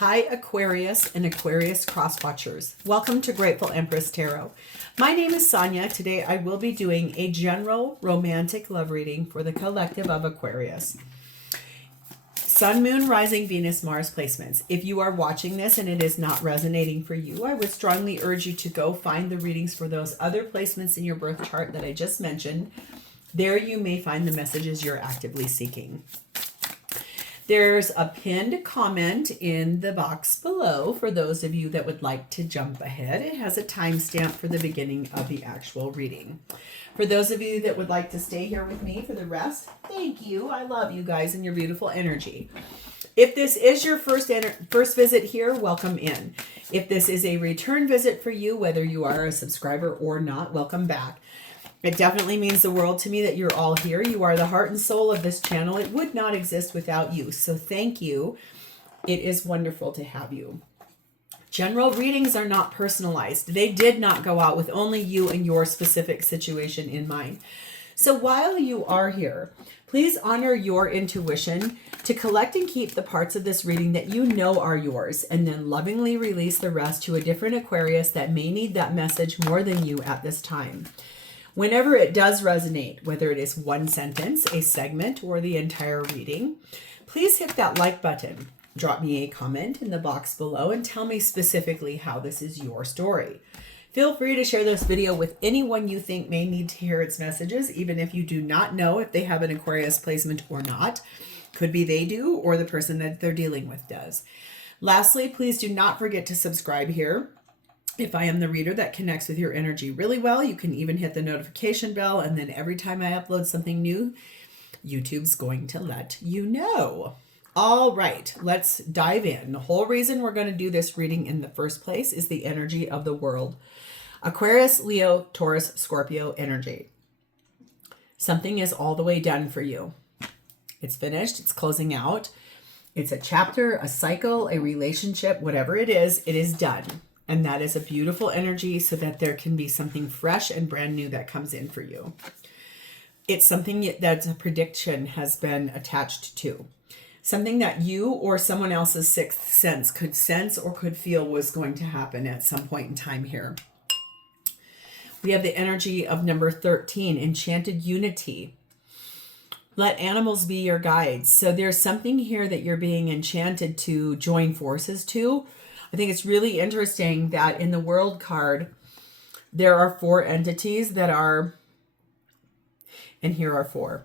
Hi Aquarius and Aquarius cross-watchers. Welcome to Grateful Empress Tarot. My name is Sonia. Today I will be doing a general romantic love reading for the collective of Aquarius. Sun, Moon, Rising, Venus, Mars placements. If you are watching this and it is not resonating for you, I would strongly urge you to go find the readings for those other placements in your birth chart that I just mentioned. There you may find the messages you're actively seeking. There's a pinned comment in the box below for those of you that would like to jump ahead. It has a timestamp for the beginning of the actual reading. For those of you that would like to stay here with me for the rest, thank you. I love you guys and your beautiful energy. If this is your first visit here, welcome in. If this is a return visit for you, whether you are a subscriber or not, welcome back. It definitely means the world to me that you're all here. You are the heart and soul of this channel. It would not exist without you. So thank you. It is wonderful to have you. General readings are not personalized. They did not go out with only you and your specific situation in mind. So while you are here, please honor your intuition to collect and keep the parts of this reading that you know are yours, and then lovingly release the rest to a different Aquarius that may need that message more than you at this time. Whenever it does resonate, whether it is one sentence, a segment, or the entire reading, please hit that like button. Drop me a comment in the box below and tell me specifically how this is your story. Feel free to share this video with anyone you think may need to hear its messages, even if you do not know if they have an Aquarius placement or not. Could be they do, or the person that they're dealing with does. Lastly, please do not forget to subscribe here. If I am the reader that connects with your energy really well, you can even hit the notification bell, and then every time I upload something new, YouTube's going to let you know. All right, let's dive in. The whole reason we're going to do this reading in the first place is the energy of the world. Aquarius, Leo, Taurus, Scorpio energy. Something is all the way done for you. It's finished. It's closing out. It's a chapter, a cycle, a relationship, whatever it is done. And that is a beautiful energy so that there can be something fresh and brand new that comes in for you. It's something that's a prediction has been attached to. Something that you or someone else's sixth sense could sense or could feel was going to happen at some point in time here. We have the energy of number 13, enchanted unity. Let animals be your guides. So there's something here that you're being enchanted to join forces to. I think it's really interesting that in the world card, there are 4 entities that are, and here are 4.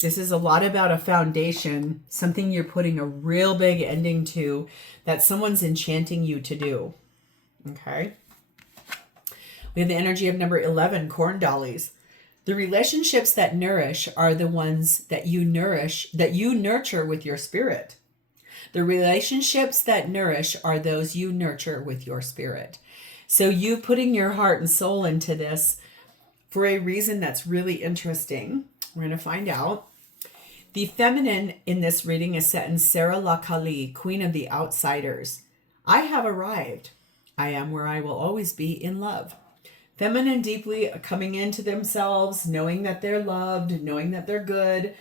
This is a lot about a foundation, something you're putting a real big ending to that someone's enchanting you to do. Okay. We have the energy of number 11, corn dollies. The relationships that nourish are the ones that you nurture with your spirit. The relationships that nourish are those you nurture with your spirit. So you putting your heart and soul into this for a reason that's really interesting. We're going to find out. The feminine in this reading is set in Sarah La Kali, Queen of the Outsiders. I have arrived. I am where I will always be in love. Feminine deeply coming into themselves, knowing that they're loved, knowing that they're good.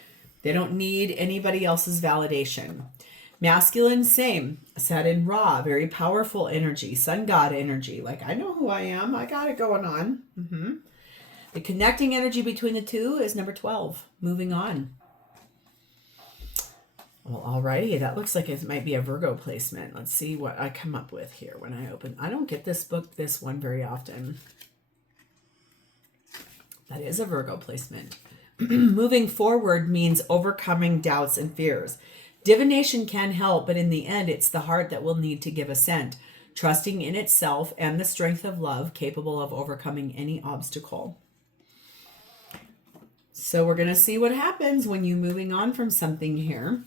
They don't need anybody else's validation. Masculine, same, set in Ra, very powerful energy, sun god energy. Like, I know who I am. I got it going on. The connecting energy between the two is number 12. Moving on. Well, alrighty. That looks like it might be a Virgo placement. Let's see what I come up with here when I open. I don't get this one very often. That is a Virgo placement. Moving forward means overcoming doubts and fears. Divination can help, but in the end, it's the heart that will need to give assent, trusting in itself and the strength of love capable of overcoming any obstacle. So we're going to see what happens when you're moving on from something here.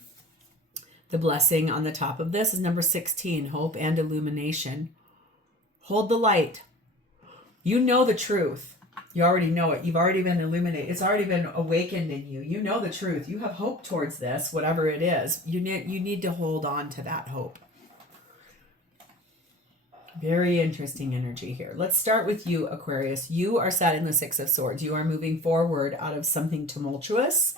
The blessing on the top of this is number 16, hope and illumination. Hold the light. You know the truth. You already know it. You've already been illuminated. It's already been awakened in you. You know the truth. You have hope towards this, whatever it is. You need to hold on to that hope. Very interesting energy here. Let's start with you, Aquarius. You are sat in the 6 of Swords. You are moving forward out of something tumultuous,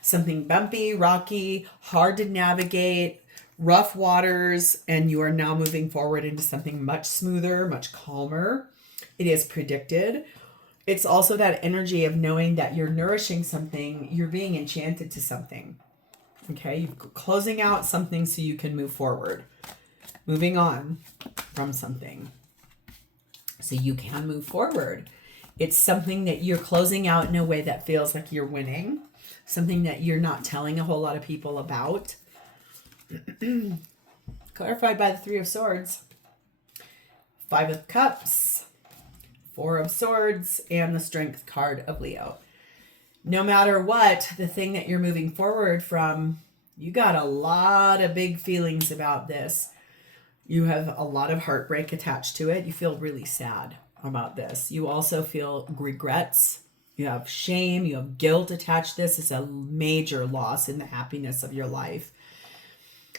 something bumpy, rocky, hard to navigate, rough waters, and you are now moving forward into something much smoother, much calmer. It is predicted. It's also that energy of knowing that you're nourishing something, you're being enchanted to something. Okay, you're closing out something so you can move forward. Moving on from something so you can move forward. It's something that you're closing out in a way that feels like you're winning. Something that you're not telling a whole lot of people about. Clarified by the Three of Swords. Five of Cups. Four of Swords. And the Strength card of Leo. No matter what, the thing that you're moving forward from, you got a lot of big feelings about this. You have a lot of heartbreak attached to it. You feel really sad about this. You also feel regrets. You have shame. You have guilt attached to this. It's a major loss in the happiness of your life.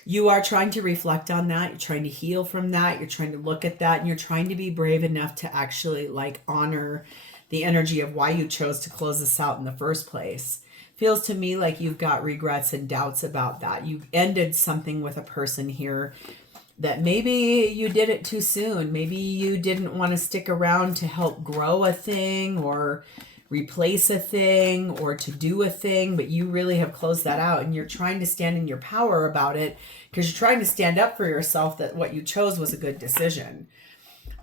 You are trying to reflect on that. You're trying to heal from that. You're trying to look at that. And you're trying to be brave enough to actually honor the energy of why you chose to close this out in the first place. Feels to me like you've got regrets and doubts about that. You've ended something with a person here that maybe you did it too soon. Maybe you didn't want to stick around to help grow a thing or replace a thing or to do a thing, but you really have closed that out and you're trying to stand in your power about it because you're trying to stand up for yourself that what you chose was a good decision.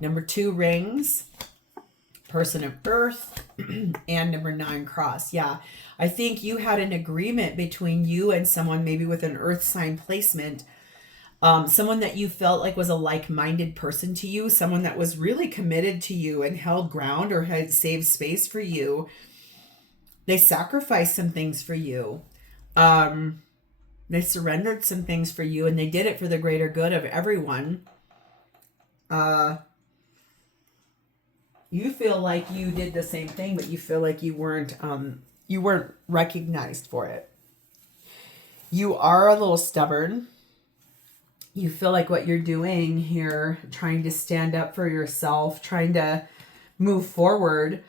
Number 2, rings, person of earth, and number 9, cross. Yeah, I think you had an agreement between you and someone, maybe with an earth sign placement, someone that you felt like was a like-minded person to you, someone that was really committed to you and held ground or had saved space for you. They sacrificed some things for you. They surrendered some things for you, and they did it for the greater good of everyone. You feel like you did the same thing, but you feel like you weren't recognized for it. You are a little stubborn. You feel like what you're doing here, trying to stand up for yourself, trying to move forward,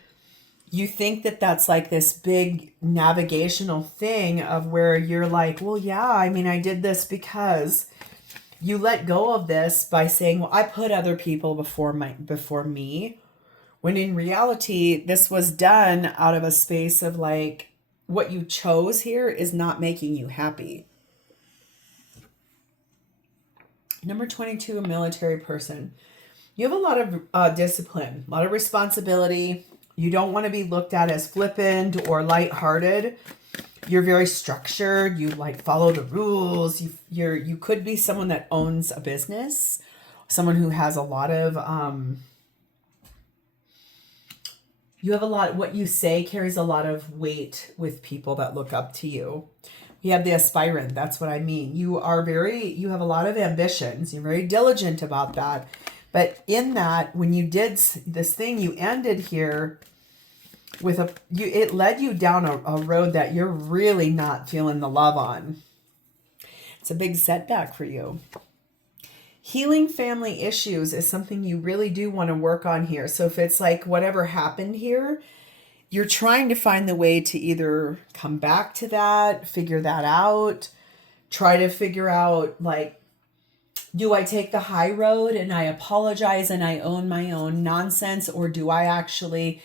you think that that's like this big navigational thing of where you're like, well, yeah, I mean, I did this because you let go of this by saying, well, I put other people before me. When in reality, this was done out of a space of like, what you chose here is not making you happy. Number 22, a military person. You have a lot of discipline, a lot of responsibility. You don't want to be looked at as flippant or lighthearted. You're very structured. You follow the rules. You could be someone that owns a business, someone who has a lot of what you say carries a lot of weight with people that look up to you. You have the aspirant. That's what I mean. You have a lot of ambitions. You're very diligent about that. But in that, when you did this thing, you ended here with it led you down a road that you're really not feeling the love on. It's a big setback for you. Healing family issues is something you really do want to work on here. So if it's like whatever happened here, you're trying to find the way to either come back to that, figure that out, try to figure out do I take the high road and I apologize and I own my own nonsense, or do I actually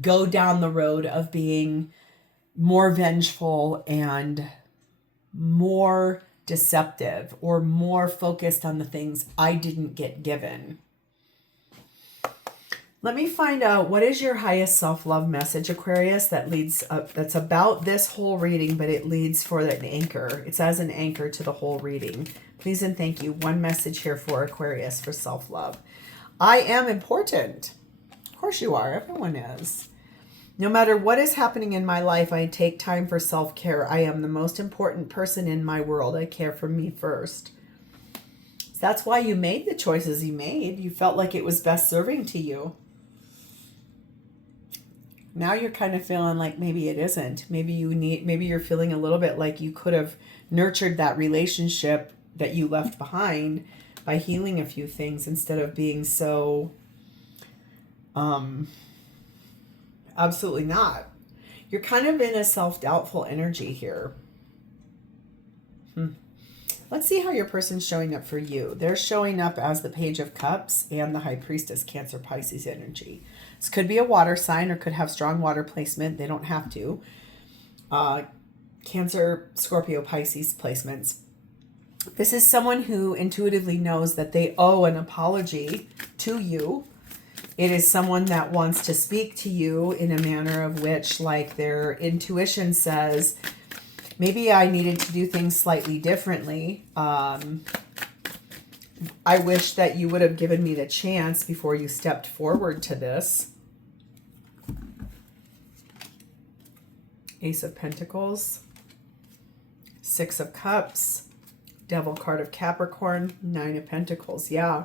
go down the road of being more vengeful and more deceptive or more focused on the things I didn't get given? Let me find out, what is your highest self-love message, Aquarius, that leads up, that's about this whole reading, but it leads for an anchor. It's as an anchor to the whole reading. Please and thank you. One message here for Aquarius for self-love. I am important. Of course you are. Everyone is. No matter what is happening in my life, I take time for self-care. I am the most important person in my world. I care for me first. That's why you made the choices you made. You felt like it was best serving to you. Now you're kind of feeling like maybe it isn't. Maybe you're feeling a little bit like you could have nurtured that relationship that you left behind by healing a few things instead of being so absolutely not. You're kind of in a self-doubtful energy here. Let's see how your person's showing up for you. They're showing up as the Page of Cups and the High Priestess, Cancer, Pisces energy. This could be a water sign or could have strong water placement. They don't have to. Cancer, Scorpio, Pisces placements. This is someone who intuitively knows that they owe an apology to you. It is someone that wants to speak to you in a manner of which, like, their intuition says, maybe I needed to do things slightly differently. I wish that you would have given me the chance before you stepped forward to this. Ace of Pentacles, Six of Cups, Devil card of Capricorn, Nine of Pentacles. Yeah.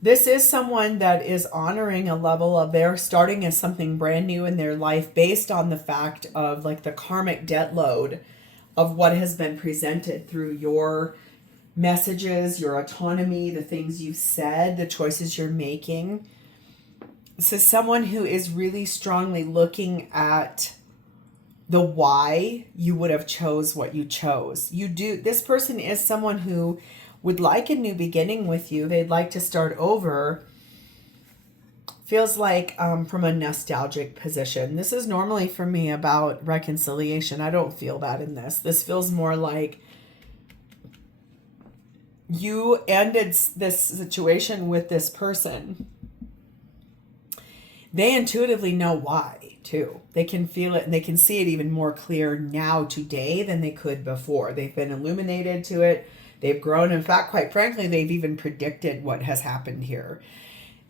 This is someone that is honoring a level of they're starting as something brand new in their life based on the fact of like the karmic debt load of what has been presented through your messages, your autonomy, the things you've said, the choices you're making. This is someone who is really strongly looking at the why you would have chose what you chose. This person is someone who would like a new beginning with you. They'd like to start over. Feels like from a nostalgic position. This is normally for me about reconciliation. I don't feel that in this. This feels more like you ended this situation with this person. They intuitively know why too. They can feel it and they can see it even more clear now today than they could before. They've been illuminated to it. They've grown. In fact, quite frankly, they've even predicted what has happened here.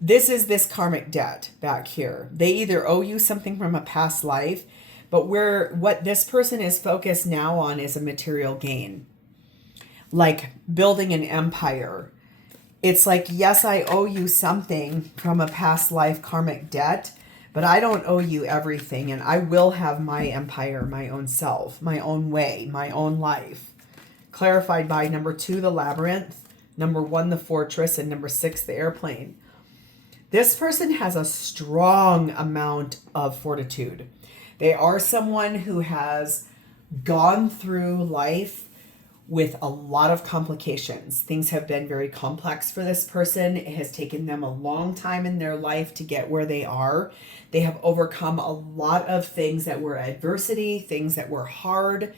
This is this karmic debt back here. They either owe you something from a past life, but what this person is focused now on is a material gain. Like building an empire. It's like, yes, I owe you something from a past life karmic debt, but I don't owe you everything. And I will have my empire, my own self, my own way, my own life. Clarified by number 2, the labyrinth, number 1, the fortress, and number 6, the airplane. This person has a strong amount of fortitude. They are someone who has gone through life with a lot of complications. Things have been very complex for this person. It has taken them a long time in their life to get where they are. They have overcome a lot of things that were adversity, things that were hard.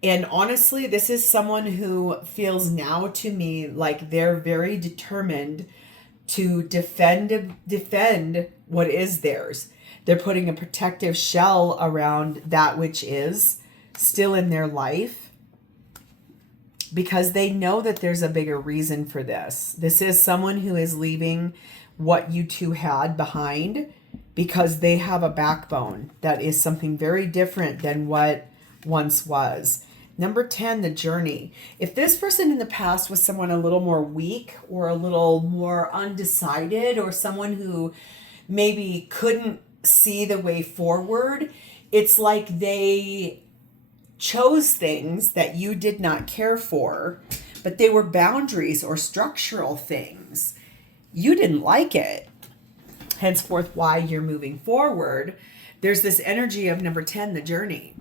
And honestly, this is someone who feels now to me like they're very determined to defend what is theirs. They're putting a protective shell around that which is still in their life because they know that there's a bigger reason for this. This is someone who is leaving what you two had behind because they have a backbone that is something very different than what once was. Number 10, the journey. If this person in the past was someone a little more weak or a little more undecided or someone who maybe couldn't see the way forward, it's like they chose things that you did not care for, but they were boundaries or structural things. You didn't like it. Henceforth, why you're moving forward. There's this energy of number 10, the journey.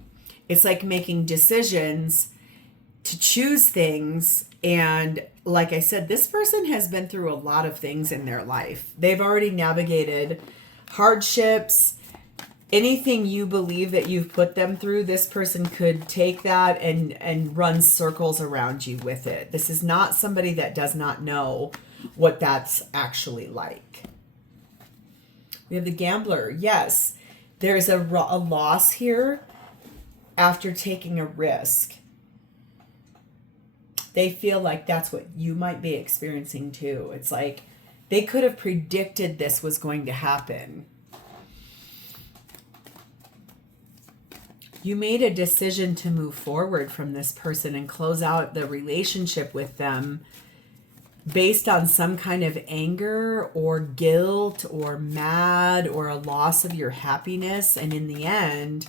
It's like making decisions to choose things. And like I said, this person has been through a lot of things in their life. They've already navigated hardships. Anything you believe that you've put them through, this person could take that and run circles around you with it. This is not somebody that does not know what that's actually like. We have the gambler. Yes, there's a loss here. After taking a risk, they feel like that's what you might be experiencing too. It's like they could have predicted this was going to happen. You made a decision to move forward from this person and close out the relationship with them based on some kind of anger or guilt or mad or a loss of your happiness. And in the end,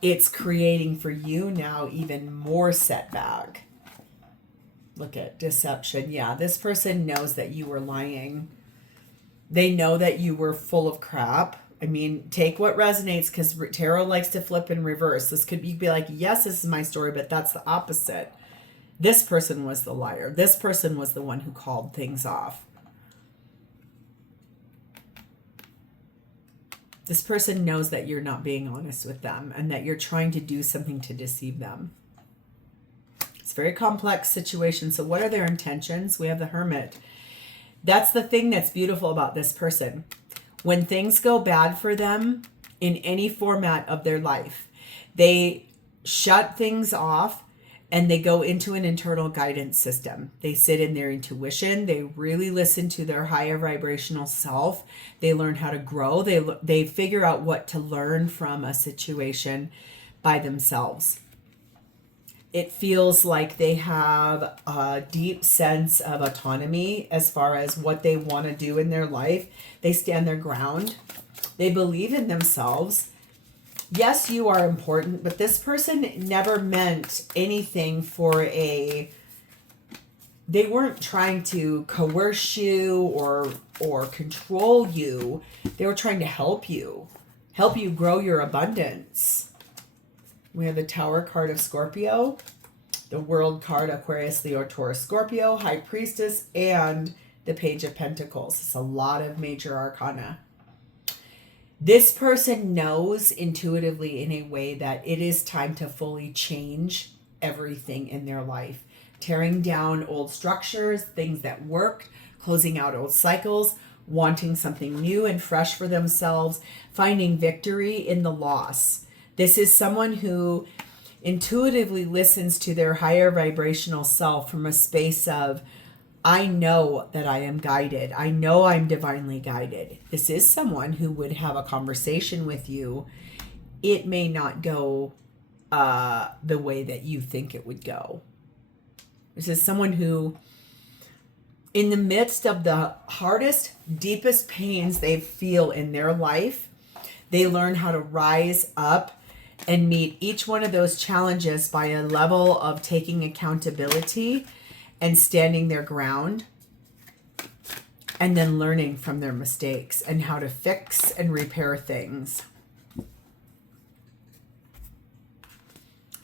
it's creating for you now even more setback. Look at deception. Yeah, this person knows that you were lying. They know that you were full of crap. I mean, take what resonates because tarot likes to flip in reverse. This could be like, yes, this is my story, but that's the opposite. This person was the liar. This person was the one who called things off. This person knows that you're not being honest with them and that you're trying to do something to deceive them. It's a very complex situation. So what are their intentions? We have the Hermit. That's the thing that's beautiful about this person. When things go bad for them in any format of their life, they shut things off and they go into an internal guidance system. They sit in their intuition. They really listen to their higher vibrational self. They learn how to grow. They figure out what to learn from a situation by themselves. It feels like they have a deep sense of autonomy as far as what they want to do in their life. They stand their ground. They believe in themselves. Yes, you are important, but this person never meant anything for they weren't trying to coerce you or control you. They were trying to help you grow your abundance. We have the Tower card of Scorpio, the World card, Aquarius, Leo, Taurus, Scorpio, High Priestess, and the Page of Pentacles. It's a lot of major arcana. This person knows intuitively in a way that it is time to fully change everything in their life. Tearing down old structures, things that worked, closing out old cycles, wanting something new and fresh for themselves, finding victory in the loss. This is someone who intuitively listens to their higher vibrational self from a space of, I know that I am guided. I know I'm divinely guided. This is someone who would have a conversation with you. It may not go the way that you think it would go. This is someone who, in the midst of the hardest, deepest pains they feel in their life, they learn how to rise up and meet each one of those challenges by a level of taking accountability and standing their ground, and then learning from their mistakes and how to fix and repair things.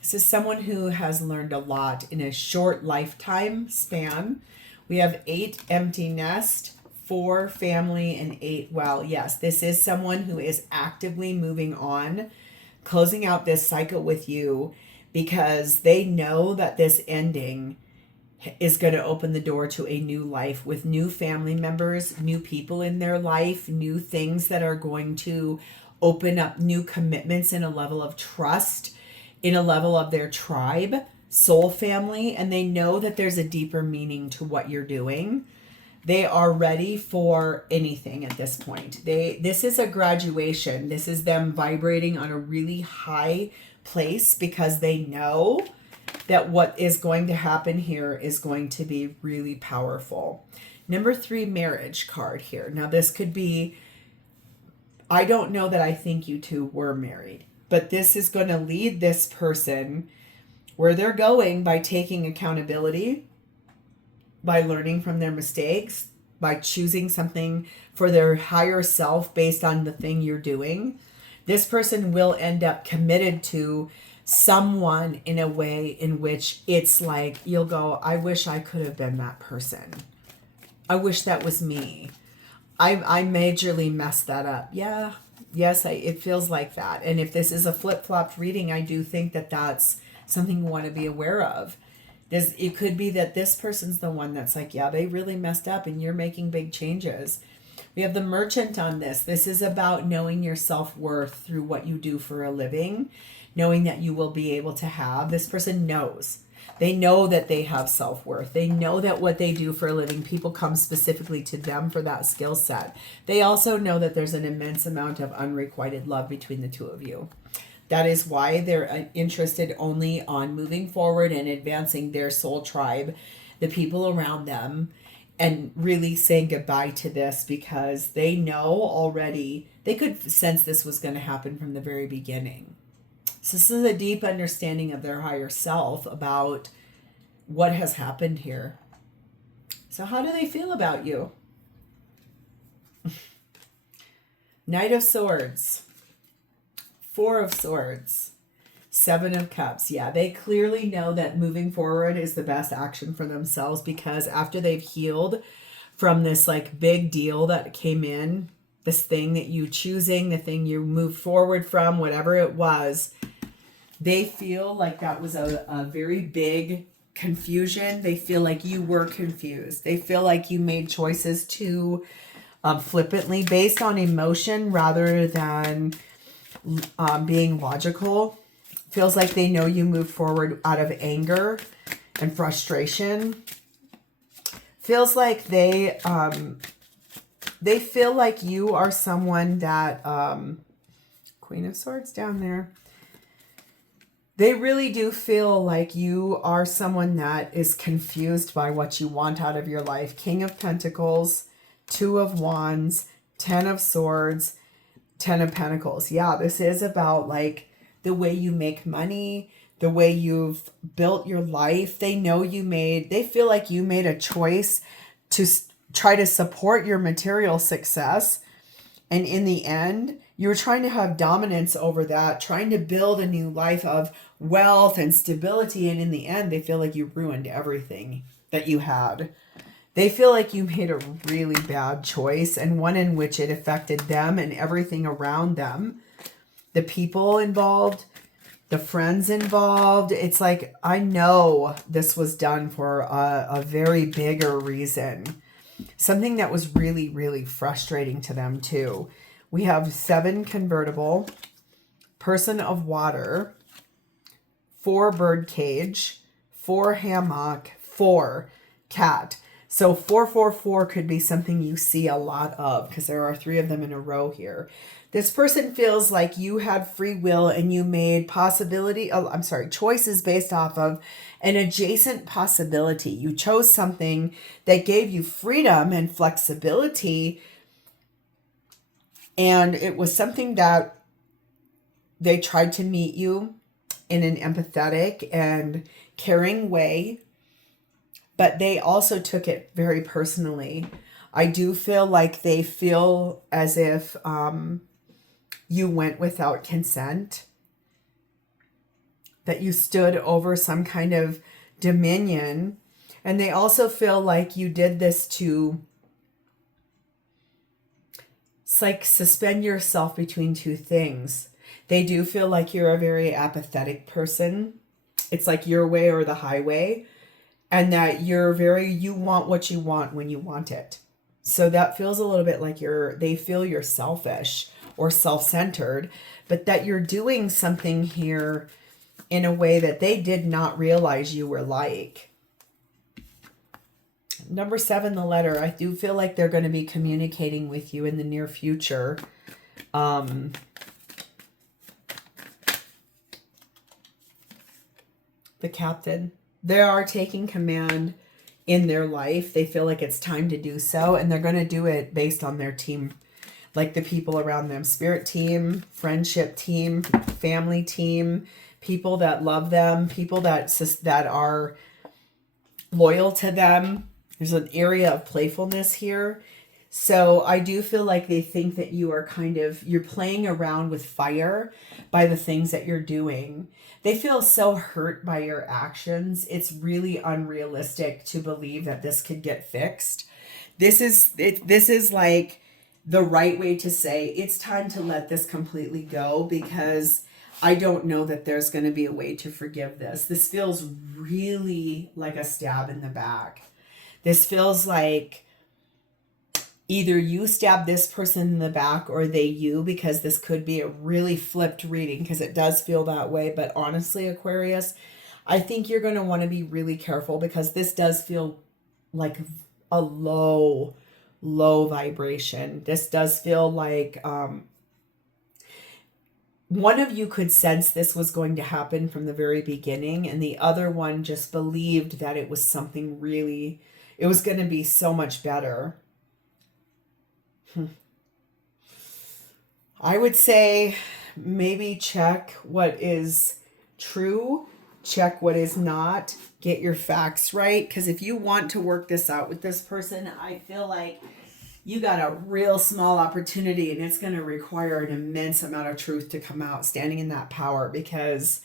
This is someone who has learned a lot in a short lifetime span. We have 8 empty nest, 4 family, and 8 well. Yes, this is someone who is actively moving on, closing out this cycle with you because they know that this ending is going to open the door to a new life with new family members, new people in their life, new things that are going to open up new commitments in a level of trust, in a level of their tribe, soul family, and they know that there's a deeper meaning to what you're doing. They are ready for anything at this point. This is a graduation. This is them vibrating on a really high place because they know that what is going to happen here is going to be really powerful. Number 3, marriage card here. Now this could be, I don't know that I think you two were married, but this is going to lead this person where they're going by taking accountability, by learning from their mistakes, by choosing something for their higher self based on the thing you're doing. This person will end up committed to someone in a way in which it's like you'll go, I wish I could have been that person. I wish that was me. I majorly messed that up. Yeah, yes, it feels like that. And if this is a flip-flopped reading, I do think that that's something you want to be aware of. It could be that this person's the one that's like, yeah, they really messed up and you're making big changes. We have the Merchant on this. This is about knowing your self-worth through what you do for a living, knowing that you will be able to have. This person knows. They know that they have self-worth. They know that what they do for a living, people come specifically to them for that skill set. They also know that there's an immense amount of unrequited love between the two of you. That is why they're interested only on moving forward and advancing their soul tribe, the people around them, and really saying goodbye to this because they know already, they could sense this was going to happen from the very beginning. So this is a deep understanding of their higher self about what has happened here. So how do they feel about you? Knight of Swords, 4 of Swords. Seven of Cups. Yeah, they clearly know that moving forward is the best action for themselves, because after they've healed from this like big deal that came in, this thing that you choosing, the thing you moved forward from, whatever it was, they feel like that was a very big confusion. They feel like you were confused. They feel like you made choices too flippantly based on emotion rather than being logical. Feels like they know you moved forward out of anger and frustration. Feels like they feel like you are someone that Queen of Swords down there. They really do feel like you are someone that is confused by what you want out of your life. King of Pentacles, Two of Wands, Ten of Swords, Ten of Pentacles. Yeah, this is about like the way you make money, the way you've built your life. They know they feel like you made a choice to try to support your material success. And in the end, you were trying to have dominance over that, trying to build a new life of wealth and stability. And in the end, they feel like you ruined everything that you had. They feel like you made a really bad choice, and one in which it affected them and everything around them. The people involved, the friends involved. It's like, I know this was done for a very bigger reason. Something that was really, really frustrating to them too. We have 7 convertible, person of water, 4 birdcage, 4 hammock, 4 cat. So 444 could be something you see a lot of because there are 3 of them in a row here. This person feels like you had free will and you made choices based off of an adjacent possibility. You chose something that gave you freedom and flexibility, and it was something that they tried to meet you in an empathetic and caring way, but they also took it very personally. I do feel like they feel as if you went without consent, that you stood over some kind of dominion. And they also feel like you did this to, it's like, suspend yourself between 2 things. They do feel like you're a very apathetic person. It's like your way or the highway. And that you want what you want when you want it. So that feels a little bit like they feel you're selfish or self-centered, but that you're doing something here in a way that they did not realize you were like. Number 7, the letter. I do feel like they're going to be communicating with you in the near future. The Captain. They are taking command in their life. They feel like it's time to do so, and they're going to do it based on their team, like the people around them. Spirit team, friendship team, family team, people that love them, people that are loyal to them. There's an area of playfulness here. So I do feel like they think that you are you're playing around with fire by the things that you're doing. They feel so hurt by your actions. It's really unrealistic to believe that this could get fixed. This is like the right way to say it's time to let this completely go, because I don't know that there's going to be a way to forgive this. This feels really like a stab in the back. This feels like either you stab this person in the back or they you, because this could be a really flipped reading, because it does feel that way. But honestly, Aquarius, I think you're going to want to be really careful, because this does feel like a low vibration. This does feel like one of you could sense this was going to happen from the very beginning, and the other one just believed that it was something really, it was going to be so much better. I would say maybe check what is true, check what is not, get your facts right. Because if you want to work this out with this person, I feel like you got a real small opportunity, and it's going to require an immense amount of truth to come out standing in that power, because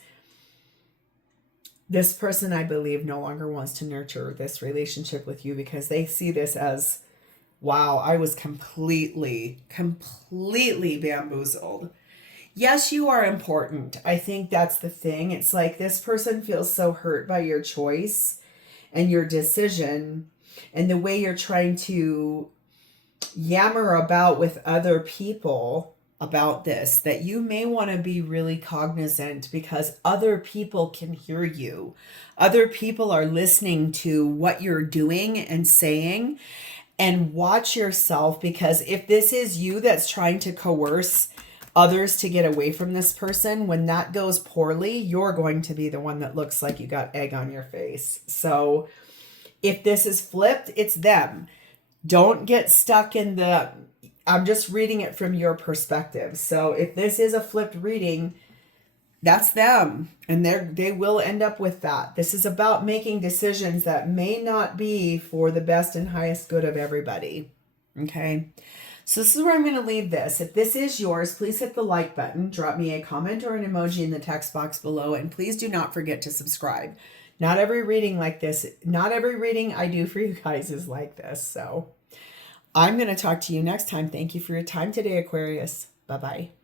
This person, I believe, no longer wants to nurture this relationship with you because they see this as, wow, I was completely bamboozled. Yes, you are important. I think that's the thing. It's like this person feels so hurt by your choice and your decision and the way you're trying to yammer about with other people about this, that you may want to be really cognizant because other people can hear you. Other people are listening to what you're doing and saying, and watch yourself, because if this is you that's trying to coerce others to get away from this person, when that goes poorly, you're going to be the one that looks like you got egg on your face. So if this is flipped, it's them. Don't get stuck in the, I'm just reading it from your perspective. So if this is a flipped reading, that's them. And they will end up with that. This is about making decisions that may not be for the best and highest good of everybody. Okay. So this is where I'm going to leave this. If this is yours, please hit the like button. Drop me a comment or an emoji in the text box below. And please do not forget to subscribe. Not every reading I do for you guys is like this. So I'm going to talk to you next time. Thank you for your time today, Aquarius. Bye-bye.